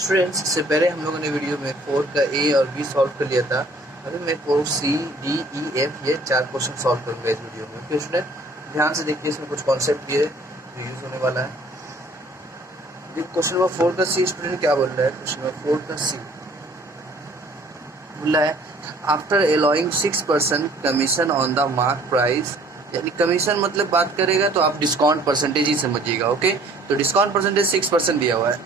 Students, इससे पहले हम लोगों ने वीडियो में 4 का ए और बी सॉल्व कर लिया था। अभी मैं 4 सी डी ई एफ ये 4 क्वेश्चन सॉल्व करूँगा इस वीडियो में। ओके स्टूडेंट, ध्यान से देखिए, इसमें कुछ कॉन्सेप्ट दिए जो यूज़ होने वाला है। क्वेश्चन नंबर 4 का सी स्टूडेंट क्या बोल रहा है? क्वेश्चन नंबर 4 का सी बोल रहा है after alloying 6% commission on the mark price, यानी कमीशन मतलब बात करेगा तो आप डिस्काउंट परसेंटेज ही समझिएगा। ओके, तो डिस्काउंट परसेंटेज 6% दिया हुआ है।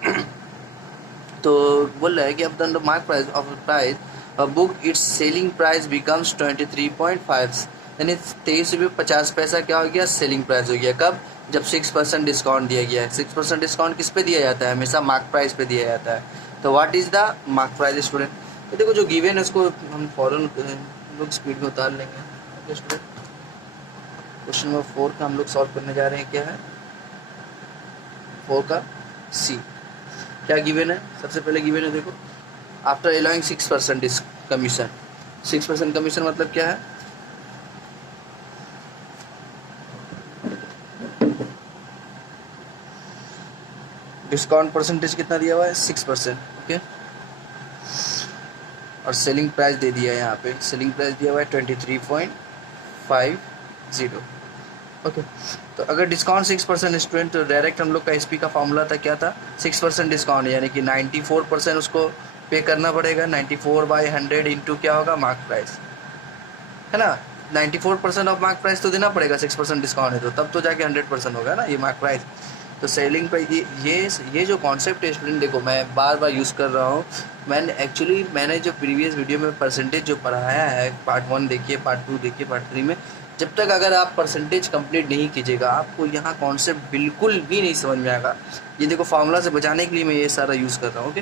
तो बोल रहा है कि अब the mark price of price book it's selling price becomes 23.5, यानी 23 रुपये 50 पैसा क्या हो गया? सेलिंग प्राइस हो गया। कब? जब 6% डिस्काउंट दिया गया है। 6% डिस्काउंट किस पे दिया जाता है? हमेशा मार्क प्राइस पे दिया जाता है। तो what is the mark price student? तो देखो, जो गिवन है उसको हम फॉरन लोग स्पीड में उतार लेंगे। ओके स्टूडेंट, क्वेश्चन नंबर 4 का हम लोग सॉल्व करने जा रहे हैं। क्या है 4 का सी? क्या गिवन है? सबसे पहले गिवन है, देखो, आफ्टर एलॉइंग 6% कमीशन। 6% कमीशन मतलब क्या है? डिस्काउंट परसेंटेज कितना दिया हुआ है? 6%। ओके, और सेलिंग प्राइस दे दिया है, यहाँ पे सेलिंग प्राइस दिया हुआ है 23.50। ओके, तो अगर डिस्काउंट 6% स्टूडेंट, तो डायरेक्ट हम लोग का एसपी का फॉर्मूला था, क्या था? 6% डिस्काउंट, यानी कि 94% उसको पे करना पड़ेगा। 94/100 इंटू क्या होगा? मार्क प्राइस, है ना। 94% ऑफ मार्क प्राइस तो देना पड़ेगा, 6% डिस्काउंट है तो, तब तो जाके 100% होगा ना ये मार्क प्राइस। तो सेलिंग प्राइस, ये जो कॉन्सेप्ट है स्टूडेंट, देखो मैं बार बार यूज़ कर रहा हूँ। मैंने जो प्रीवियस वीडियो में परसेंटेज जो पढ़ाया है, पार्ट 1 देखिए, पार्ट 2 देखिए, पार्ट 3 में, जब तक अगर आप परसेंटेज कंप्लीट नहीं कीजिएगा, आपको यहाँ कॉन्सेप्ट बिल्कुल भी नहीं समझ में आएगा। ये देखो, फार्मूला से बचाने के लिए मैं ये सारा यूज़ कर रहा हूँ। ओके,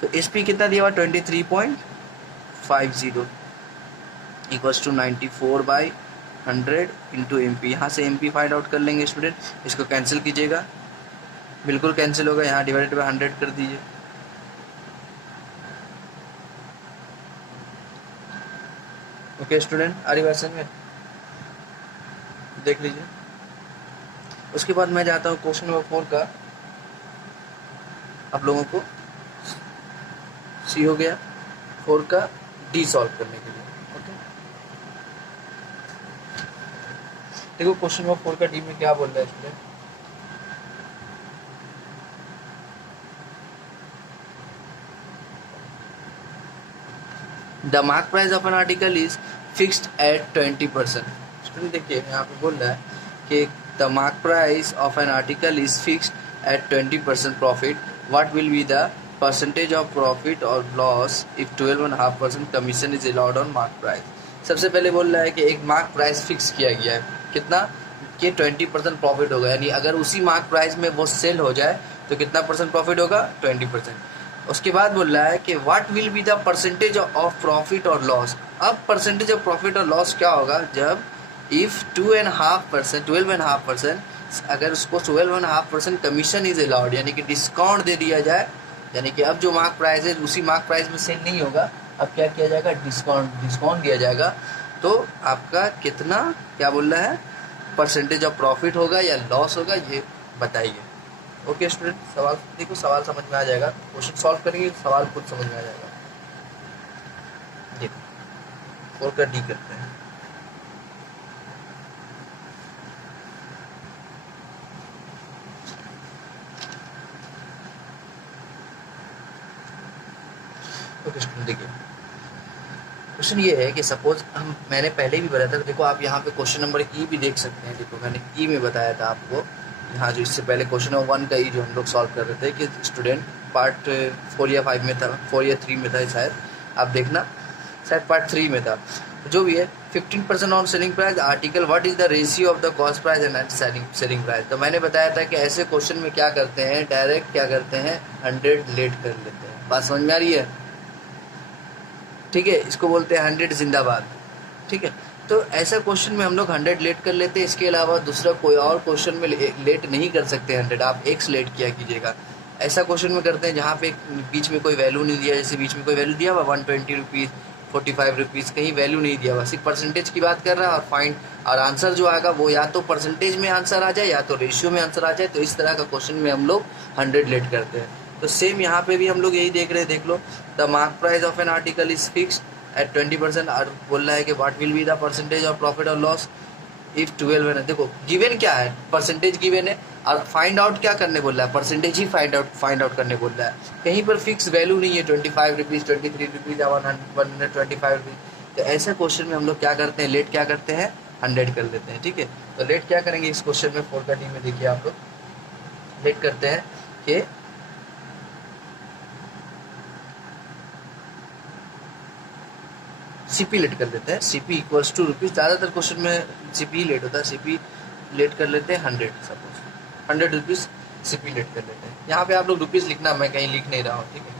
तो एसपी कितना दिया हुआ? 23.50 equals to 94/100 into M P. यहाँ से एम पी फाइंड आउट कर लेंगे स्टूडेंट। इसको कैंसिल कीजिएगा, बिल्कुल कैंसिल होगा। यहाँ डिवाइडेड बाय 100 कर दीजिए। ओके स्टूडेंट, आ रही बात समझ में? देख लीजिए। उसके बाद मैं जाता हूँ क्वेश्चन नंबर 4 का, आप लोगों को सी हो गया, 4 का डी सॉल्व करने के लिए। ओके, देखो क्वेश्चन नंबर 4 का डी में क्या बोल रहा है student? The mark price of an article is fixed at 20%। Student देखिए, यहाँ पे बोल रहा है कि the mark price of an article is fixed at 20% profit, what will be the percentage of profit और loss if 12.5% commission is allowed on mark price. सबसे पहले बोल रहा है कि एक मार्क प्राइस फिक्स किया गया है, कितना? कि 20% प्रॉफिट होगा, यानी अगर उसी मार्क प्राइस में वो सेल हो जाए तो कितना परसेंट प्रॉफिट होगा? 20%। उसके बाद बोल रहा है कि what will be the percentage of profit और लॉस। अब परसेंटेज ऑफ प्रॉफिट और लॉस क्या होगा? जब इफ़ 12.5%, अगर उसको 12.5% कमीशन इज अलाउड, यानी कि डिस्काउंट दे दिया जाए, यानी कि अब जो मार्क प्राइस है उसी मार्क प्राइस में सेल नहीं होगा, अब क्या किया जाएगा? डिस्काउंट दिया जाएगा। तो आपका कितना, क्या बोल रहा है, परसेंटेज ऑफ प्रॉफिट होगा या लॉस होगा, ये बताइए। ओके स्टूडेंट, सवाल देखो, सवाल समझ में आ जाएगा। क्वेश्चन सॉल्व करेंगे, सवाल खुद समझ में आ जाएगा। देखो 4 का डी करते हैं। ओके स्टूडेंट, देखिए क्वेश्चन ये है कि सपोज मैंने पहले भी बताया था, देखो आप यहाँ पे क्वेश्चन नंबर ई भी देख सकते हैं। देखो मैंने ई में बताया था आपको, यहाँ जो इससे पहले क्वेश्चन नंबर 1 का ई जो हम लोग सॉल्व कर रहे थे, कि स्टूडेंट पार्ट 4 या 5 में था, 4 या 3 में था शायद, आप देखना, शायद पार्ट 3 में था। जो भी है, 15% on selling price article, what is the ratio of the cost price and selling price. तो मैंने बताया था कि ऐसे क्वेश्चन में क्या करते हैं, डायरेक्ट क्या करते हैं, 100 लेट कर लेते हैं। बात समझ में आ रही है? ठीक है, इसको बोलते हैं 100 जिंदाबाद। ठीक है, तो ऐसा क्वेश्चन में हम लोग 100 लेट कर लेते हैं। इसके अलावा दूसरा कोई और क्वेश्चन में लेट नहीं कर सकते 100, आप एक्स लेट किया कीजिएगा। ऐसा क्वेश्चन में करते हैं जहाँ पे बीच में कोई वैल्यू नहीं दिया, जैसे बीच में कोई वैल्यू दिया हुआ 120 रुपीज़, 45 रुपीज़, कहीं वैल्यू नहीं दिया हुआ, सिर्फ परसेंटेज की बात कर रहा है। और फाइंड और आंसर जो आएगा वो या तो परसेंटेज में आंसर आ जाए या तो रेशियो में आंसर आ जाए। तो इस तरह का क्वेश्चन में हम लोग 100 लेट करते हैं। तो सेम यहाँ पे भी हम लोग यही देख रहे हैं, देख लो, the mark price of an article is fixed at 20%, और बोल रहा है कि what will be the percentage of profit और लॉस इफ 12 है। देखो गिवन क्या है, परसेंटेज गिवन है, और फाइंड आउट क्या करने बोल रहा है, परसेंटेज ही फाइंड आउट करने बोल रहा है। कहीं पर फिक्स वैल्यू नहीं है, 25 रुपीज़, 23 रुपीज़ या 125 रुपीज़। तो ऐसे क्वेश्चन में हम लोग क्या करते हैं, लेट क्या करते हैं, 100 कर लेते हैं। ठीक है, तो लेट क्या करेंगे इस क्वेश्चन में, 4 का डी में देखिए आप लोग लेट करते हैं कि सीपी लेट कर लेते हैं, सीपी इक्वल्स टू रुपीज़। ज़्यादातर क्वेश्चन में सीपी लेट होता है, सीपी लेट कर लेते हैं 100, सपोज 100 रुपीज़ सीपी लेट कर लेते हैं। यहाँ पे आप लोग रुपीज़ लिखना, मैं कहीं लिख नहीं रहा हूँ। ठीक है,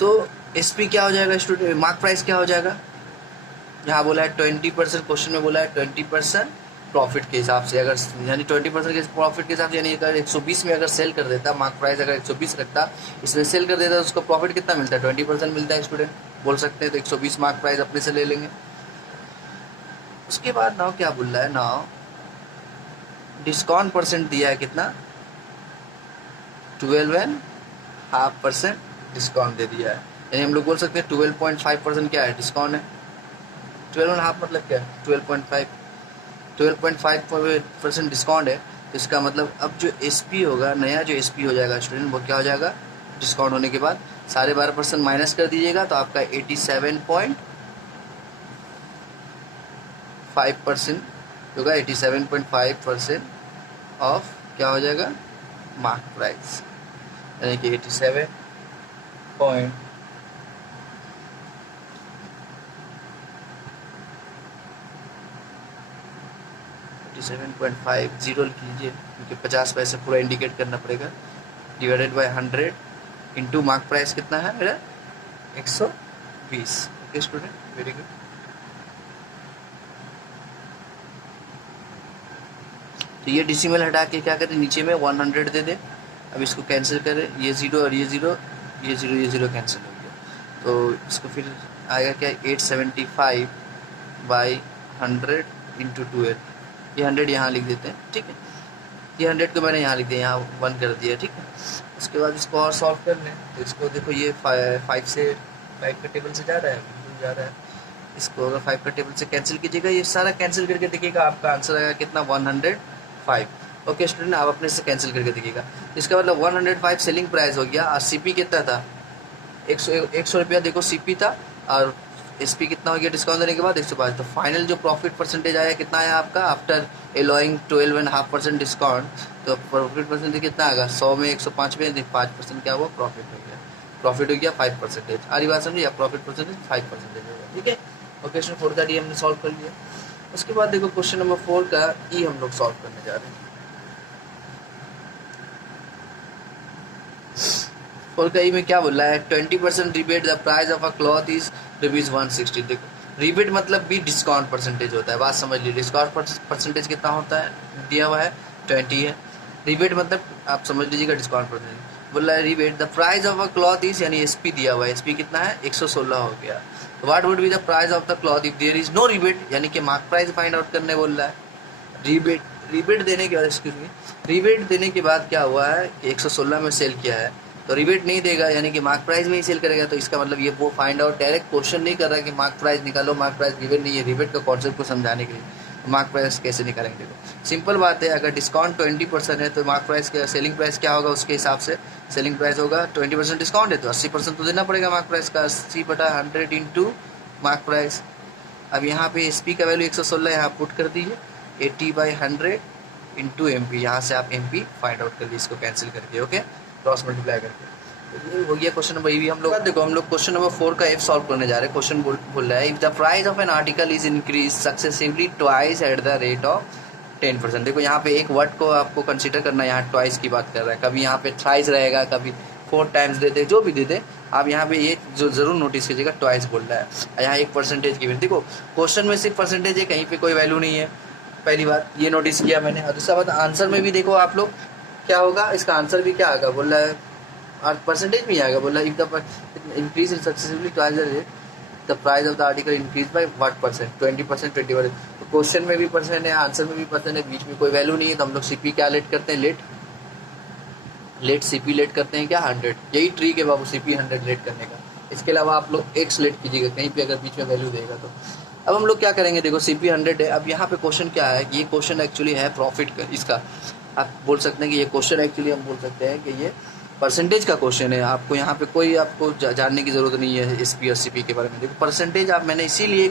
तो एसपी क्या हो जाएगा स्टूडेंट, मार्क प्राइस क्या हो जाएगा, यहाँ बोला है 20%, क्वेश्चन में बोला है 20% प्रॉफिट के हिसाब से, अगर यानी 20% के प्रॉफिट के हिसाब से, यानी अगर 120 में अगर सेल कर देता, मार्क प्राइस अगर 120 रखता, इसमें सेल कर देता, तो उसको प्रॉफिट कितना मिलता है, 20% मिलता है स्टूडेंट, बोल सकते हैं। तो 120 मार्क प्राइस अपने से ले लेंगे। उसके बाद नाउ क्या बोल रहा है, नाउ डिस्काउंट परसेंट दिया है कितना, 12.5% डिस्काउंट दे दिया है, यानी हम लोग बोल सकते हैं 12.5% क्या है, डिस्काउंट है। 12.5 मतलब क्या है, 12.5% डिस्काउंट है। तो इसका मतलब अब जो एसपी होगा, नया जो एसपी हो जाएगा स्टूडेंट, वो क्या हो जाएगा, डिस्काउंट होने के बाद सारे 12% माइनस कर दीजिएगा, तो आपका 87.5% होगा। 87.5% ऑफ क्या हो जाएगा, मार्क प्राइस, यानी कि 87.50 लिख लीजिए, क्योंकि 50 पैसे पूरा इंडिकेट करना पड़ेगा, divided by 100 into mark price कितना है मेरा, 120। Okay student, very good. तो ये डिसिमल हटा के क्या करें, नीचे में 100 दे दे। अब इसको कैंसिल करें, ये 0 और ये 0, ये 0 ये 0 कैंसिल हो गया। तो इसको फिर आएगा क्या, 875/100 इंटू 12, ये 100 यहाँ लिख देते हैं। ठीक है, ये 100 को मैंने यहाँ लिख दिया, यहाँ 1 कर दिया। ठीक है, उसके बाद इसको और सॉल्व कर लें। तो इसको देखो, ये 5 का टेबल से जा रहा है, बिल्कुल जा रहा है। इसको अगर 5 का टेबल से कैंसिल कीजिएगा, ये सारा कैंसिल करके देखिएगा, आपका आंसर आएगा कितना, 105। ओके स्टूडेंट, आप अपने से कैंसिल करके देखिएगा। इसका मतलब 105 सेलिंग प्राइस हो गया, और सीपी कितना था, 100 रुपया देखो सीपी था, और एसपी कितना हो गया डिस्काउंट देने के बाद, 105। तो फाइनल जो प्रॉफिट परसेंटेज आया कितना आया आपका, आफ्टर एलोइंग 12.5% डिस्काउंट, तो प्रॉफिट परसेंटेज कितना आएगा, 100 में 105 में 5% क्या हुआ, प्रॉफिट हो गया, प्रॉफिट हो गया 5%। आ रही बात समझिए, या प्रॉफिट परसेंटेज 5% होगा। ठीक है, और क्वेश्चन 4 का डी हमने सॉल्व कर लिया। उसके बाद देखो क्वेश्चन नंबर 4 का ई हम लोग सॉल्व करने जा रहे हैं। 4 का ई में क्या बोल रहा है, 20% rebate the price of a cloth is ₹160। देखो, रिबेट मतलब भी डिस्काउंट परसेंटेज होता है, बात समझ लीजिए। डिस्काउंट परसेंटेज कितना होता है, दिया हुआ है 20 है। रिबेट मतलब आप समझ लीजिएगा डिस्काउंट परसेंटेज। बोल रहा है rebate the price of a cloth is, यानी एसपी दिया हुआ है, एसपी कितना है, 116 हो गया। What would be the price of the cloth if there is no rebate, यानी कि मार्क प्राइस फाइंड आउट करने बोल रहा है। रिबेट देने के बाद, एक्सक्यूज मी, रिबेट देने के बाद क्या हुआ है कि 116 में सेल किया है, तो रिबेट नहीं देगा, यानी कि मार्क प्राइस में ही सेल करेगा। तो इसका मतलब ये वो फाइंड आउट, डायरेक्ट क्वेश्चन नहीं कर रहा है कि मार्क प्राइस निकालो, मार्क प्राइस गिवन नहीं है, रिबेट का कॉन्सेप्ट को समझाने के लिए। मार्क प्राइस कैसे निकालेंगे, देखो सिंपल बात है, अगर डिस्काउंट 20% है तो मार्क प्राइस का सेलिंग प्राइस क्या होगा, उसके हिसाब से सेलिंग प्राइस होगा। 20% डिस्काउंट है तो 80% तो देना पड़ेगा मार्क प्राइस का, 80/100 इंटू मार्क प्राइस। अब यहाँ पे एसपी का वैल्यू 116 यहाँ पुट कर दीजिए, 80/100 इंटू एमपी, यहाँ से आप एमपी फाइंड आउट कर लीजिए, इसको कैंसिल करके, ओके, क्रॉस मल्टीप्लाई करके। तो ये हो गया क्वेश्चन नंबर। भी हम लोग देखो, हम लोग क्वेश्चन नंबर 4 का एफ सॉल्व करने जा रहे हैं। क्वेश्चन बोल रहा है, if the price of an article is increase successively twice at the rate of 10%। देखो यहाँ पे एक वर्ड को आपको कंसीडर करना है, यहाँ ट्वाइस की बात कर रहा है, कभी यहाँ पे थ्राइस रहेगा, कभी 4 टाइम्स दे दे, जो भी दे दे, आप यहाँ पे ये जो जरूर नोटिस कीजिएगा, ट्वाइस बोल रहा है। यहाँ एक परसेंटेज की भी, देखो क्वेश्चन में सिर्फ परसेंटेज है, कहीं पे कोई वैल्यू नहीं है, पहली बात ये नोटिस किया मैंने। और दूसरा बात, आंसर में भी देखो आप लोग क्या होगा, इसका आंसर भी क्या आएगा, बोल रहा है और परसेंटेज भी आएगा, बोला if the increase in successively twice the rate the price of the article increase by what percent, 20%, 20%। तो क्वेश्चन में भी परसेंट है, आंसर में भी परसेंट है, बीच में कोई वैल्यू नहीं है, तो हम लोग सीपी क्या लेट करते हैं, लेट लेट सीपी लेट करते हैं क्या 100, यही ट्रिक है बाबू सीपी 100 लेट करने का। इसके अलावा आप लोग एक्स लेट कीजिएगा कहीं पे अगर बीच में वैल्यू देगा तो। अब हम लोग क्या करेंगे, देखो सीपी 100 है। अब यहाँ पे क्वेश्चन क्या है, ये क्वेश्चन एक्चुअली है प्रॉफिट का, इसका आप बोल सकते हैं कि ये क्वेश्चन एक्चुअली हम बोल सकते हैं कि ये परसेंटेज का क्वेश्चन है। आपको यहाँ पे कोई आपको जानने की ज़रूरत नहीं है एसपी और सीपी के बारे में। देखो परसेंटेज आप, मैंने इसीलिए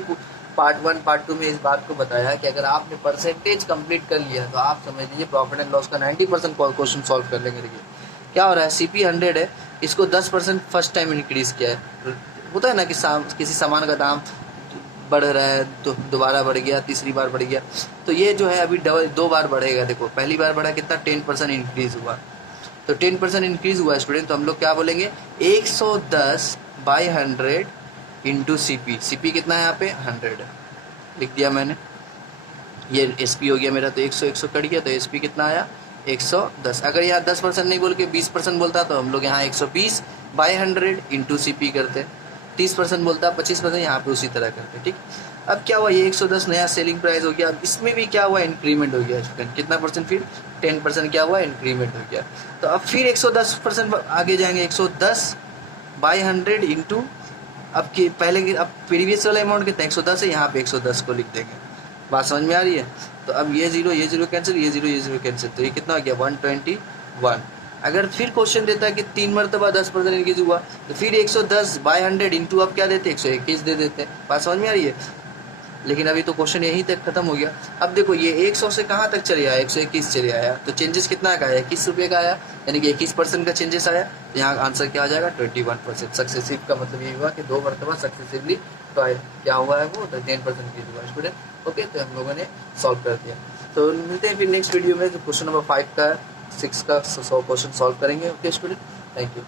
पार्ट 1 पार्ट 2 में इस बात को बताया कि अगर आपने परसेंटेज कंप्लीट कर लिया तो आप समझ लीजिए प्रॉफिट एंड लॉस का 90% क्वेश्चन सॉल्व कर लेंगे। देखिए क्या हो रहा है, सीपी 100 है, इसको 10% फर्स्ट टाइम इंक्रीज़ किया है। होता है ना कि किसी सामान का दाम बढ़ रहा है तो दोबारा बढ़ गया, तीसरी बार बढ़ गया, तो ये जो है अभी डबल 2 बार बढ़ेगा। देखो पहली बार बढ़ा कितना 10% इंक्रीज़ हुआ, तो 10% इंक्रीज़ हुआ स्टूडेंट, तो हम लोग क्या बोलेंगे 110/100 इंटू सीपी। सीपी कितना है यहाँ पे 100 लिख दिया मैंने। ये एसपी हो गया मेरा, तो 100 कट गया, तो एसपी कितना आया 110। अगर यहाँ 10% नहीं बोल के 20% बोलता तो हम लोग यहाँ 120/100 इंटू सीपी करते। 30% बोलता 25%, यहाँ पे उसी तरह करते। ठीक, अब क्या हुआ, ये 110 नया सेलिंग प्राइस हो गया। अब इसमें भी क्या हुआ, इंक्रीमेंट हो गया स्टूडेंट। कितना परसेंट, फिर 10% क्या हुआ, इंक्रीमेंट हो गया। तो अब फिर 110% आगे जाएंगे, 110/100 इंटू अब की पहले की, अब प्रीवियस वाला अमाउंट कितना 110 है, यहाँ पे 110 को लिख देंगे। बात समझ में आ रही है। तो अब ये जीरो कैंसिल, ये जीरो कैंसिल, तो ये कितना हो गया 121। अगर फिर क्वेश्चन देता है कि 3 मरतबा 10% इंक्रीज हुआ, तो फिर 110/100 इंटू अब क्या देते 121 दे देते हैं। बात समझ में आ रही है। लेकिन अभी तो क्वेश्चन यहीं तक खत्म हो गया। अब देखो ये 100 से कहाँ तक चले आया, 121 चले आया, तो चेंजेस कितना का आया 21 रुपये का आया, यानी कि 21% का चेंजेस आया। तो यहाँ आंसर क्या आ जाएगा 21%। सक्सेसिव का मतलब ये हुआ कि 2 मरतबा सक्सेसिवली तो क्या हुआ है वो, तो 10% इंक्रीज हुआ स्टूडेंट। ओके, तो हम लोगों ने सॉल्व कर दिया। तो मिलते हैं फिर नेक्स्ट वीडियो में, जो क्वेश्चन नंबर 5 का 6 का 100 क्वेश्चन सॉल्व करेंगे। Okay student, thank you.